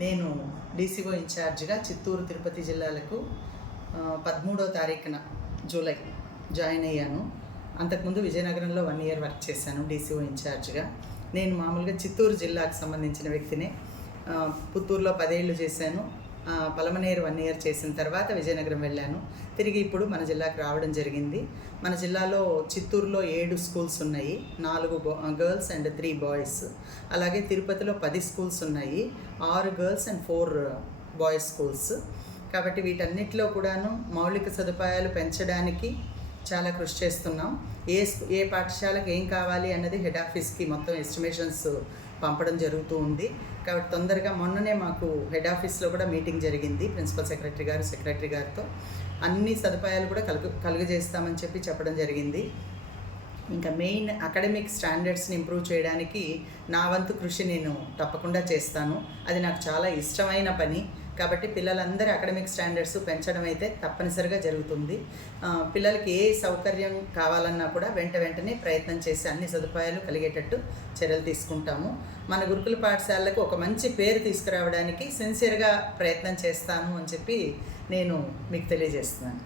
నేను డీసీఓ ఇన్ఛార్జిగా చిత్తూరు తిరుపతి జిల్లాలకు పదమూడో తారీఖున జూలై జాయిన్ అయ్యాను. అంతకుముందు విజయనగరంలో వన్ ఇయర్ వర్క్ చేశాను డీసీఓ ఇన్ఛార్జిగా. నేను మామూలుగా చిత్తూరు జిల్లాకు సంబంధించిన వ్యక్తినే పుత్తూరులో పదేళ్ళు చేశాను. పలమనేరు వన్ ఇయర్ చేసిన తర్వాత విజయనగరం వెళ్ళాను. తిరిగి ఇప్పుడు మన జిల్లాకు రావడం జరిగింది. మన జిల్లాలో చిత్తూరులో ఏడు స్కూల్స్ ఉన్నాయి. నాలుగు గర్ల్స్ అండ్ త్రీ బాయ్స్. అలాగే తిరుపతిలో పది స్కూల్స్ ఉన్నాయి. ఆరు girls and four boys schools. కాబట్టి వీటన్నిటిలో కూడాను మౌలిక సదుపాయాలు పెంచడానికి చాలా కృషి చేస్తున్నాం. ఏ ఏ పాఠశాలకు ఏం కావాలి అన్నది హెడ్ ఆఫీస్కి మొత్తం ఎస్టిమేషన్స్ పంపడం జరుగుతూ ఉంది. కాబట్టి తొందరగా మొన్ననే మాకు హెడ్ ఆఫీస్లో కూడా మీటింగ్ జరిగింది ప్రిన్సిపల్ సెక్రటరీ గారు సెక్రటరీ గారితో. అన్ని సదుపాయాలు కూడా కలుగు కలుగజేస్తామని చెప్పి చెప్పడం జరిగింది. ఇంకా మెయిన్ అకాడమిక్ స్టాండర్డ్స్ని ఇంప్రూవ్ చేయడానికి నా వంతు కృషి నేను తప్పకుండా చేస్తాను. అది నాకు చాలా ఇష్టమైన పని. కాబట్టి పిల్లలందరి అకాడమిక్ స్టాండర్డ్స్ పెంచడం అయితే తప్పనిసరిగా జరుగుతుంది. పిల్లలకి ఏ సౌకర్యం కావాలన్నా కూడా వెంట వెంటనే ప్రయత్నం చేసి అన్ని సదుపాయాలు కలిగేటట్టు చర్యలు తీసుకుంటాము. మన గురుకుల పాఠశాలకు ఒక మంచి పేరు తీసుకురావడానికి సిన్సియర్గా ప్రయత్నం చేస్తాను అని చెప్పి నేను మీకు తెలియజేస్తున్నాను.